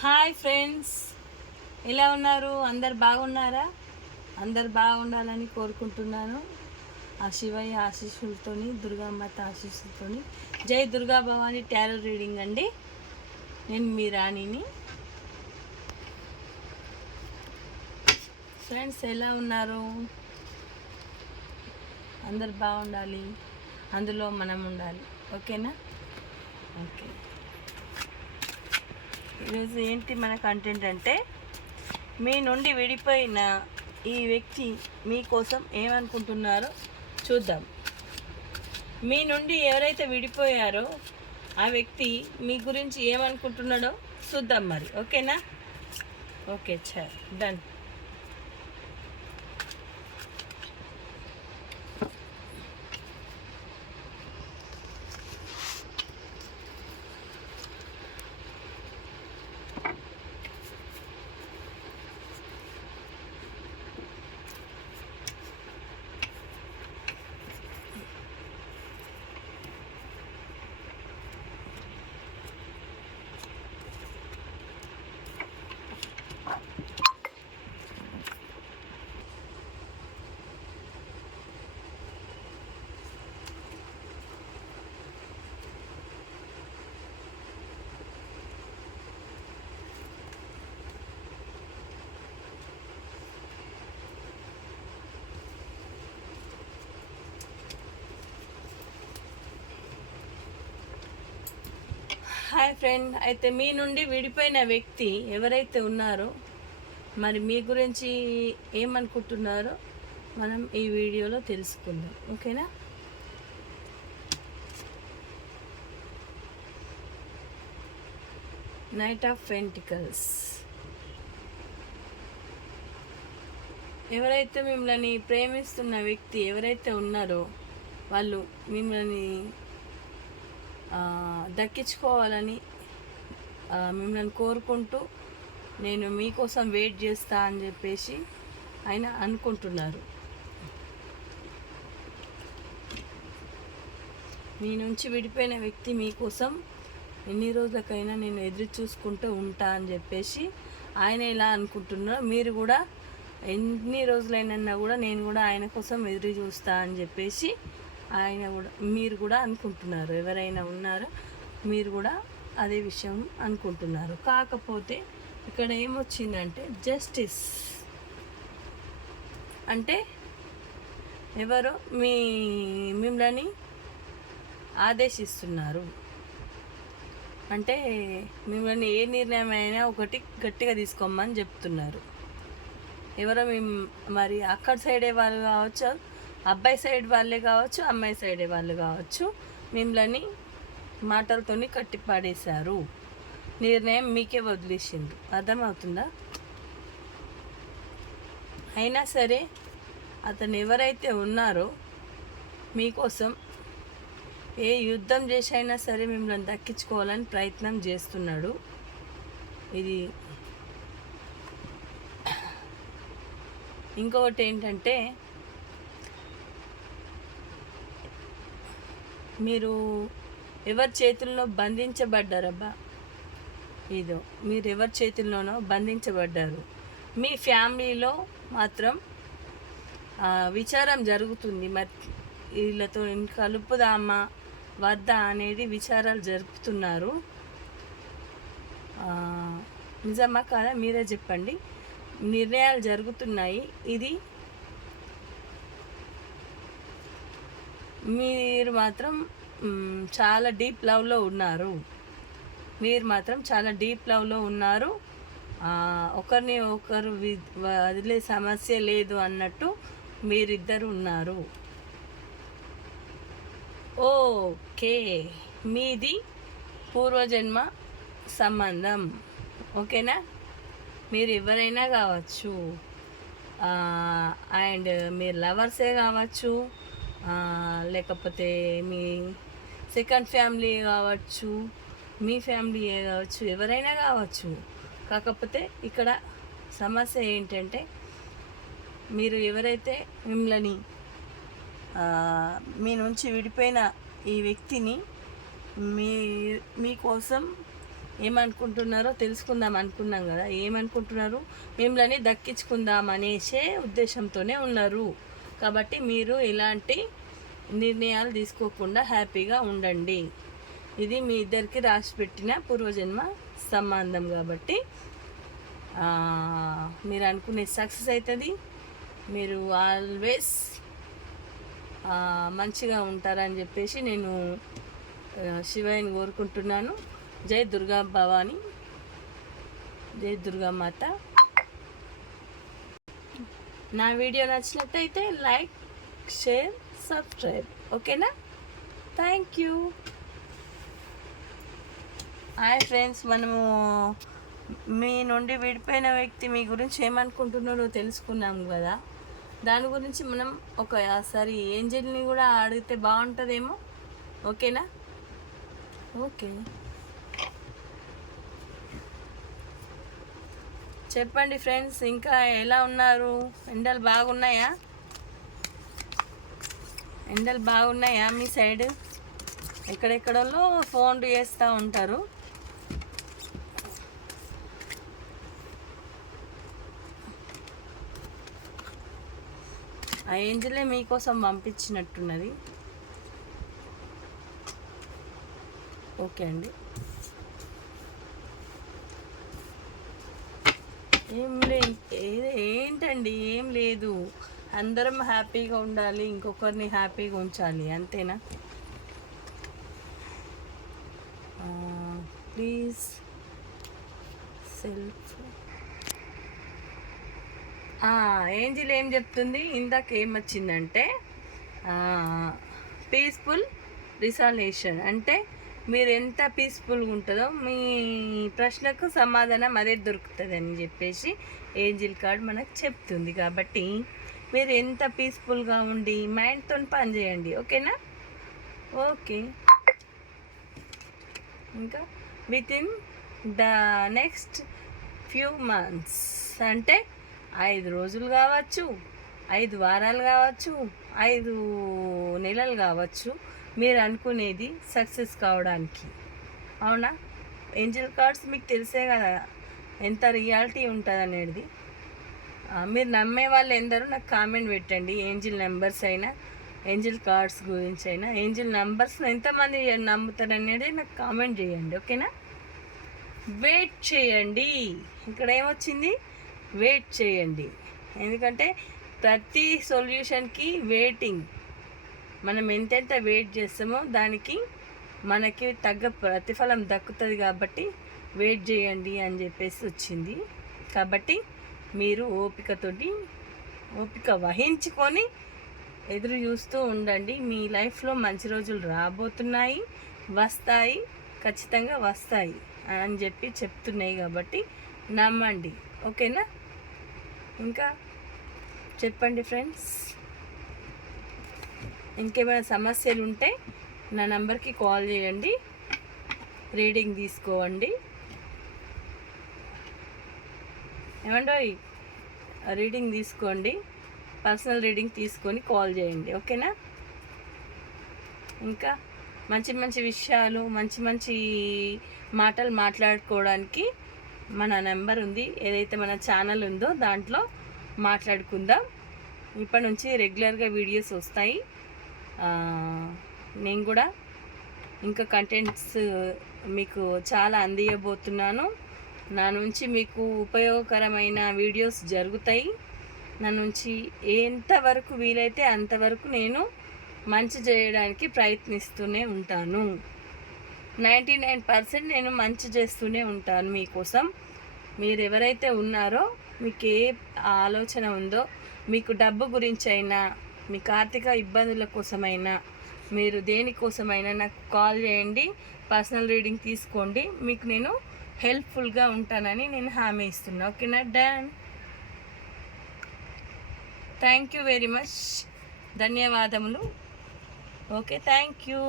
Hi friends. ఎలా ఉన్నారు? అందరు బాగున్నారా? అందరు బాగుండాలని కోరుకుంటున్నాను. ఆ శివయ్య ఆశీస్సులతోని దుర్గామాత ఆశీస్సులతోని. జై దుర్గా భవాని టారో రీడింగ్ అండి. నేను మీ రాణిని. ఫ్రెండ్స్ ఎలా ఉన్నారు? అందరు బాగుండాలి. అందులో మనం ఉండాలి. ఓకేనా? ఓకే. ఈరోజు ఏంటి మన కంటెంట్ అంటే మీ నుండి విడిపోయిన ఈ వ్యక్తి మీకోసం ఏమనుకుంటున్నారో చూద్దాం. మీ నుండి ఎవరైతే విడిపోయారో ఆ వ్యక్తి మీ గురించి ఏమనుకుంటున్నాడో చూద్దాం మరి. ఓకేనా? Okay sir done hi friend. అయితే మీ నుండి విడిపోయిన వ్యక్తి ఎవరైతే ఉన్నారో మరి మీ గురించి ఏమనుకుంటున్నారో మనం ఈ వీడియోలో తెలుసుకుందాం. ఓకేనా? నైట్ ఆఫ్ పెంటికల్స్ ఎవరైతే మిమ్మల్ని ప్రేమిస్తున్న వ్యక్తి ఎవరైతే ఉన్నారో వాళ్ళు మిమ్మల్ని దక్కించుకోవాలని మిమ్మల్ని కోరుకుంటూ నేను మీకోసం వెయిట్ చేస్తా అని చెప్పేసి ఆయన అనుకుంటున్నారు. మీ నుంచి విడిపోయిన వ్యక్తి మీకోసం ఎన్ని రోజులకైనా నేను ఎదురు చూసుకుంటూ ఉంటా అని చెప్పేసి ఆయన ఎలా అనుకుంటున్నారో మీరు కూడా ఎన్ని రోజులైనా కూడా నేను కూడా ఆయన కోసం ఎదురు చూస్తా అని చెప్పేసి ఆయన కూడా మీరు కూడా అనుకుంటున్నారు. ఎవరైనా ఉన్నారో మీరు కూడా అదే విషయం అనుకుంటున్నారు. కాకపోతే ఇక్కడ ఏమొచ్చిందంటే జస్టిస్ అంటే ఎవరో మీ మిమ్మల్ని ఆదేశిస్తున్నారు. అంటే మిమ్మల్ని ఏ నిర్ణయం అయినా ఒకటి గట్టిగా తీసుకోమని చెప్తున్నారు. ఎవరో మేము మరి అక్కడ సైడే వాళ్ళు కావచ్చు అబ్బాయి సైడ్ వాళ్ళే కావచ్చు అమ్మాయి సైడే వాళ్ళు కావచ్చు మిమ్మల్ని మాటలతోని కట్టి పాడేశారు నిర్ణయం మీకే వదిలేసింది. అర్థమవుతుందా? అయినా సరే అతను ఎవరైతే ఉన్నారో మీకోసం ఏ యుద్ధం చేసి అయినా సరే మిమ్మల్ని దక్కించుకోవాలని ప్రయత్నం చేస్తున్నాడు. ఇది ఇంకొకటి ఏంటంటే మీరు ఎవరి చేతుల్లో బంధించబడ్డారబ్బా? ఇదో మీరు ఎవరి చేతుల్లోనో బంధించబడ్డారు. మీ ఫ్యామిలీలో మాత్రం విచారం జరుగుతుంది. మరి వీళ్ళతో కలుపుదామా వద్దా అనేది విచారాలు జరుపుతున్నారు. నిజమా కాదా? మీరే చెప్పండి. నిర్ణయాలు జరుగుతున్నాయి. ఇది మీరు మాత్రం చాలా డీప్ లవ్లో ఉన్నారు. మీరు మాత్రం చాలా డీప్ లవ్లో ఉన్నారు. ఒకరిని ఒకరు వదిలే సమస్య లేదు అన్నట్టు మీరిద్దరు ఉన్నారు. ఓకే. మీది పూర్వజన్మ సంబంధం. ఓకేనా? మీరు ఎవరైనా కావచ్చు. అండ్ మీరు లవర్సే కావచ్చు. లేకపోతే మీ సెకండ్ ఫ్యామిలీ కావచ్చు మీ ఫ్యామిలీ కావచ్చు ఎవరైనా కావచ్చు. కాకపోతే ఇక్కడ సమస్య ఏంటంటే మీరు ఎవరైతే మిమ్మల్ని మీ నుంచి విడిపోయిన ఈ వ్యక్తిని మీ మీకోసం ఏమనుకుంటున్నారో తెలుసుకుందాం అనుకున్నాం కదా. ఏమనుకుంటున్నారు? మిమ్మల్ని దక్కించుకుందాం అనేసే ఉద్దేశంతోనే ఉన్నారు. కాబట్టి మీరు ఇలాంటి నిర్ణయాలు తీసుకోకుండా హ్యాపీగా ఉండండి. ఇది మీ ఇద్దరికి రాసి పెట్టిన పూర్వజన్మ సంబంధం కాబట్టి మీరు అనుకునే సక్సెస్ అవుతుంది మీరు ఆల్వేస్ మంచిగా ఉంటారని చెప్పేసి నేను శివయ్యని కోరుకుంటున్నాను. జై దుర్గా భవాని జై దుర్గా మాత నా వీడియో నచ్చినట్టయితే లైక్ షేర్ సబ్స్క్రైబ్. ఓకేనా? Thank you. హాయ్ ఫ్రెండ్స్ మనము మీ నుండి విడిపోయిన వ్యక్తి మీ గురించి ఏమనుకుంటున్నారో తెలుసుకున్నాం కదా. దాని గురించి మనం ఒకసారి ఏంజల్ని కూడా అడిగితే బాగుంటుందేమో. ఓకేనా? ఓకే. చెప్పండి ఫ్రెండ్స్ ఇంకా ఎలా ఉన్నారు? ఎండలు బాగున్నాయా? ఎండలు బాగున్నాయా మీ సైడ్? ఎక్కడెక్కడలో ఫోన్లు చేస్తూ ఉంటారు. ఆ ఏంజలే మీకోసం పంపించినట్టున్నది. ఓకే అండి. ఏం లేదు ఏంటండి ఏం లేదు. అందరం హ్యాపీగా ఉండాలి ఇంకొకరిని హ్యాపీగా ఉంచాలి అంతేనా? Please self. ఏంజిల్ ఏం చెప్తుంది? ఇందాక ఏం వచ్చిందంటే పీస్ఫుల్ రిసాలేషన్ అంటే మీరు ఎంత పీస్ఫుల్గా ఉంటుందో మీ ప్రశ్నకు సమాధానం అదే దొరుకుతుంది అని చెప్పేసి ఏంజిల్ కార్డ్ మనకు చెప్తుంది. కాబట్టి మీరు ఎంత పీస్ఫుల్గా ఉండి మైండ్తో పని చేయండి. ఓకేనా? ఓకే. ఇంకా with in the next few months అంటే ఐదు రోజులు కావచ్చు ఐదు వారాలు కావచ్చు ఐదు నెలలు కావచ్చు మీరు అనుకునేది సక్సెస్ కావడానికి. అవునా? ఏంజల్ కార్డ్స్ మీకు తెలిసే కదా ఎంత రియాలిటీ ఉంటుంది అనేది మీరు నమ్మే వాళ్ళు ఎందరో నాకు కామెంట్ పెట్టండి ఏంజిల్ నెంబర్స్ అయినా ఏంజిల్ కార్డ్స్ గురించి అయినా ఏంజిల్ నెంబర్స్ ఎంతమంది నమ్ముతారు అనేది నాకు కామెంట్ చేయండి ఓకేనా? వెయిట్ చేయండి. ఇక్కడ ఏమొచ్చింది? వెయిట్ చేయండి. ఎందుకంటే ప్రతి సొల్యూషన్కి వెయిటింగ్. మనం ఎంతెంత వెయిట్ చేస్తామో దానికి మనకి తగ్గ ప్రతిఫలం దక్కుతుంది కాబట్టి వెయిట్ చేయండి అని చెప్పేసి వచ్చింది. కాబట్టి మీరు ఓపికతోటి ఓపిక వహించుకొని ఎదురు చూస్తూ ఉండండి. మీ లైఫ్లో మంచి రోజులు రాబోతున్నాయి వస్తాయి ఖచ్చితంగా వస్తాయి అని చెప్పి చెప్తున్నాయి కాబట్టి నమ్మండి. ఓకేనా? ఇంకా చెప్పండి ఫ్రెండ్స్. ఇంకేమైనా సమస్యలు ఉంటే నా నంబర్కి కాల్ చేయండి. రీడింగ్ తీసుకోండి ఏమండో రీడింగ్ తీసుకోండి. పర్సనల్ రీడింగ్ తీసుకొని కాల్ చేయండి. ఓకేనా? ఇంకా మంచి మంచి విషయాలు మంచి మంచి మాటలు మాట్లాడుకోవడానికి మన నెంబర్ ఉంది. ఏదైతే మన ఛానల్ ఉందో దాంట్లో మాట్లాడుకుందాం. ఇప్పటి నుంచి రెగ్యులర్గా వీడియోస్ వస్తాయి. నేను కూడా ఇంకా కంటెంట్స్ మీకు చాలా అందియబోతున్నాను. నా నుంచి మీకు ఉపయోగకరమైన వీడియోస్ జరుగుతాయి. నా నుంచి ఎంతవరకు వీలైతే అంతవరకు నేను మంచి చేయడానికి ప్రయత్నిస్తూనే ఉంటాను. నైంటీ నైన్ పర్సెంట్ నేను మంచి చేస్తూనే ఉంటాను మీకోసం. మీరు ఎవరైతే ఉన్నారో మీకు ఏ ఆలోచన ఉందో మీకు డబ్బు గురించి అయినా మీకు ఆర్థిక ఇబ్బందుల కోసమైనా మీరు దేనికోసమైనా నాకు కాల్ చేయండి పర్సనల్ రీడింగ్ తీసుకోండి. మీకు నేను హెల్ప్ఫుల్గా ఉంటానని నేను హామీ ఇస్తున్నా. ఓకేనా? Done thank you very much. ధన్యవాదములు. Okay thank you.